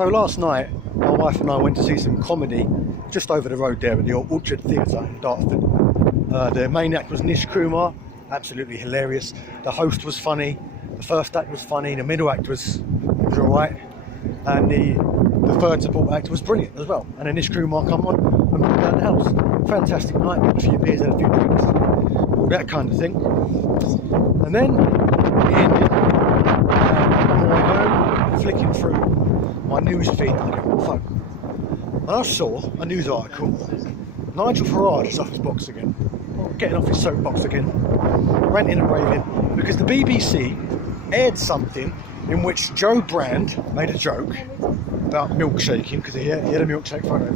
So last night, my wife and I went to see some comedy just over the road there at the Orchard Theatre in Dartford. The main act was Nish Kumar, absolutely hilarious. The host was funny, the first act was funny, the middle act was alright, and the third support act was brilliant as well. And then Nish Kumar come on and put down the house. Fantastic night, had a few beers, had a few drinks, all that kind of thing. And then we ended on my way home, flicking through my news feed on my phone, and I saw a news article. Nigel Farage is off his box again, getting off his soapbox again, ranting and raving because the BBC aired something in which Joe Brand made a joke about milkshaking because he had a milkshake photo,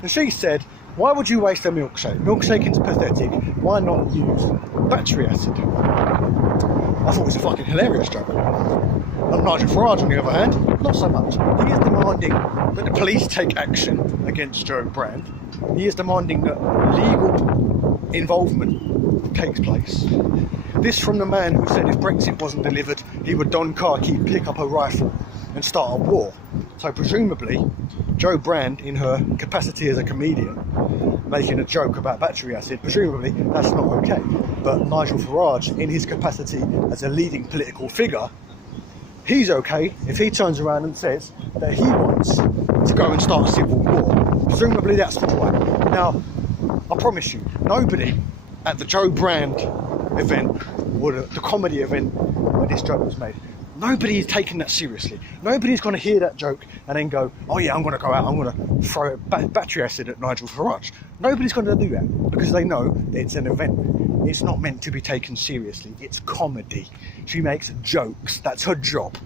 and she said, "Why would you waste a milkshake? Milkshaking's pathetic. Why not use battery acid?" I thought it was a fucking hilarious joke. And Nigel Farage, on the other hand, not so much. He is demanding that the police take action against Joe Brand. He is demanding that legal involvement takes place. This from the man who said if Brexit wasn't delivered, he would don khaki, pick up a rifle and start a war. So presumably, Joe Brand, in her capacity as a comedian, making a joke about battery acid, presumably that's not okay. But Nigel Farage, in his capacity as a leading political figure, he's okay if he turns around and says that he wants to go and start a civil war. Presumably that's all right. Now, I promise you, nobody at the Joe Brand event, or the comedy event where this joke was made, nobody is taking that seriously. Nobody's going to hear that joke and then go, "Oh yeah, I'm going to go out, I'm going to throw battery acid at Nigel Farage." Nobody's going to do that because they know that it's an event. It's not meant to be taken seriously. It's comedy. She makes jokes. That's her job.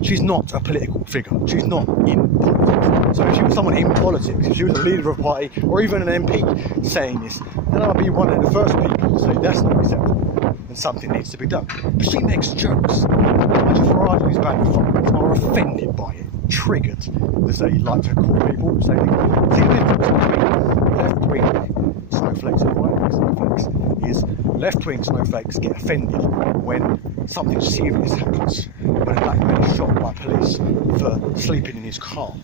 She's not a political figure. She's not in politics. So if she was someone in politics, if she was a leader of a party or even an MP saying this, then I'd be one of the first people to say that's not acceptable and something needs to be done. But she makes jokes. Nigel Farage and his band of followers are offended by it, triggered, as they like to call people. See the difference between left-wing snowflakes and right-wing snowflakes is left-wing snowflakes get offended when something serious happens, when a black man is shot by police for sleeping in his car.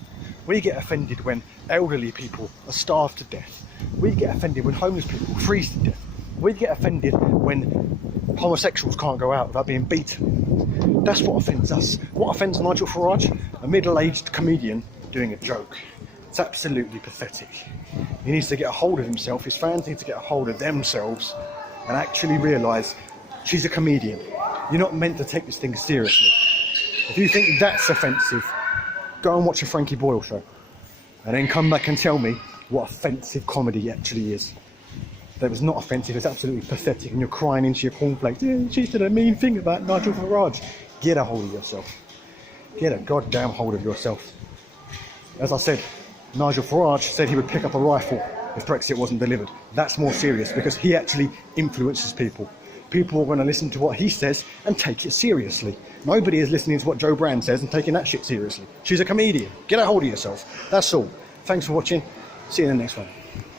We get offended when elderly people are starved to death. We get offended when homeless people freeze to death. We get offended when homosexuals can't go out without being beaten. That's what offends us. What offends Nigel Farage? A middle-aged comedian doing a joke. It's absolutely pathetic. He needs to get a hold of himself. His fans need to get a hold of themselves and actually realise she's a comedian. You're not meant to take this thing seriously. If you think that's offensive, go and watch a Frankie Boyle show and then come back and tell me what offensive comedy actually is. That was not offensive, it's absolutely pathetic, and you're crying into your cornflakes. "Yeah, she said a mean thing about Nigel Farage." Get a hold of yourself. Get a goddamn hold of yourself. As I said, Nigel Farage said he would pick up a rifle if Brexit wasn't delivered. That's more serious because he actually influences people. People are going to listen to what he says and take it seriously. Nobody is listening to what Joe Brand says and taking that shit seriously. She's a comedian. Get a hold of yourself. That's all. Thanks for watching. See you in the next one.